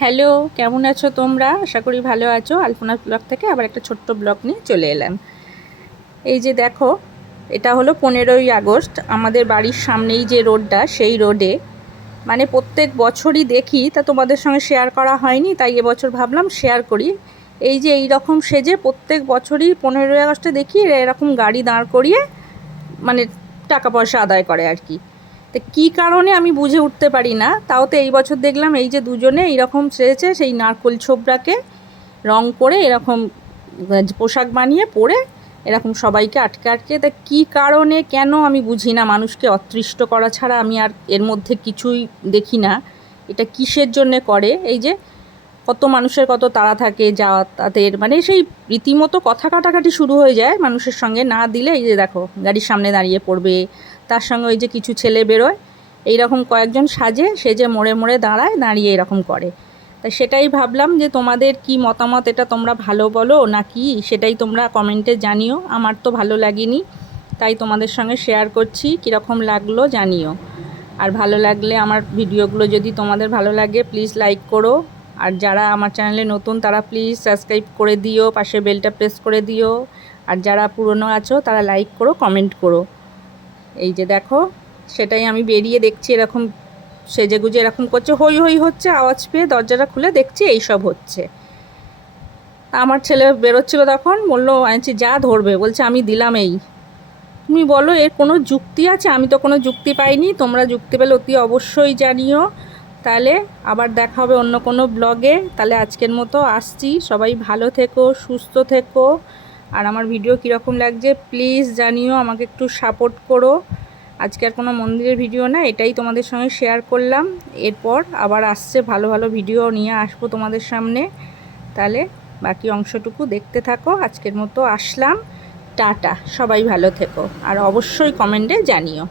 Hello, কেমন আছো তোমরা? আশা করি ভালো আছো। আলপনা ব্লগ থেকে আবার একটা ছোট্ট ব্লগ নিয়ে চলে এলাম। এই যে দেখো, এটা হলো পনেরোই আগস্ট। আমাদের বাড়ির সামনেই যে রোডটা, সেই রোডে। মানে প্রত্যেক বছরই দেখি, তা তোমাদের সঙ্গে শেয়ার করা হয়নি, তাই এবছর ভাবলাম শেয়ার করি। এই যে এই রকম সেজে প্রত্যেক বছরই পনেরোই আগস্টে দেখি এরকম গাড়ি দাঁড় করিয়ে মানে টাকা পয়সা আদায় করে আর কি। তো কী কারণে আমি বুঝে উঠতে পারি না? তাও তো এই বছর দেখলাম এই যে দুজনে এইরকম সেরেছে সেই নারকোল ছোবড়াকে রং করে এরকম পোশাক বানিয়ে পরে এরকম সবাইকে আটকে আটকে, তা কী কারণে, কেন আমি বুঝি না? মানুষকে অতৃষ্ট করা ছাড়া আমি আর এর মধ্যে কিছুই দেখি না। এটা কিসের জন্যে করে? এই যে কত মানুষের কত তাড়া থাকে যা তাদের মানে সেই রীতিমতো কথা কাটাকাটি শুরু হয়ে যায় মানুষের সঙ্গে। না দিলে এই যে দেখো, গাড়ির সামনে দাঁড়িয়ে পড়বে, তার সঙ্গে ওই যে কিছু ছেলে বেরোয়, এইরকম কয়েকজন সাজে, সেজে মোড়ে মোড়ে দাঁড়ায়, দাঁড়িয়ে এরকম করে। তা সেটাই ভাবলাম যে তোমাদের কি মতামত, এটা তোমরা ভালো বলো না কি সেটাই তোমরা কমেন্টে জানিও। আমার তো ভালো লাগেনি, তাই তোমাদের সঙ্গে শেয়ার করছি, কীরকম লাগল জানিও। আর ভালো লাগলে আমার ভিডিওগুলো যদি তোমাদের ভালো লাগে প্লিজ লাইক করো। আর যারা আমার চ্যানেলে নতুন, তারা প্লিজ সাবস্ক্রাইব করে দিও, পাশে বেলটা প্রেস করে দিও। আর যারা পুরনো আছো, তারা লাইক করো কমেন্ট করো। এই যে দেখো, সেটাই আমি বেরিয়ে দেখছি এরকম সেজে গুজে এরকম করছে, হই হই হচ্ছে, আওয়াজ পেয়ে দরজাটা খুলে দেখছি এইসব হচ্ছে। আমার ছেলে বেরোচ্ছিল তখন, বলল, আনছি, যা ধরবে। বলছে, আমি দিলাম এই। তুমি বলো, এর কোনো যুক্তি আছে? আমি তো কোনো যুক্তি পাইনি, তোমরা যুক্তি পেলে অতি অবশ্যই জানিও। তাহলে আবার দেখা হবে অন্য কোনো ব্লগে। তাহলে আজকের মতো আসছি। সবাই ভালো থেকো, সুস্থ থেকো। আর আমার ভিডিও কীরকম লাগছে প্লিজ জানিও, আমাকে একটু সাপোর্ট করো। আজকে আর কোনো মন্দিরের ভিডিও না, এটাই তোমাদের সঙ্গে শেয়ার করলাম। এরপর আবার আসছে ভালো ভালো ভিডিও নিয়ে আসব তোমাদের সামনে। তাহলে বাকি অংশটুকু দেখতে থাকো। আজকের মতো আসলাম। টাটা। সবাই ভালো থেকো। আর অবশ্যই কমেন্টে জানিও।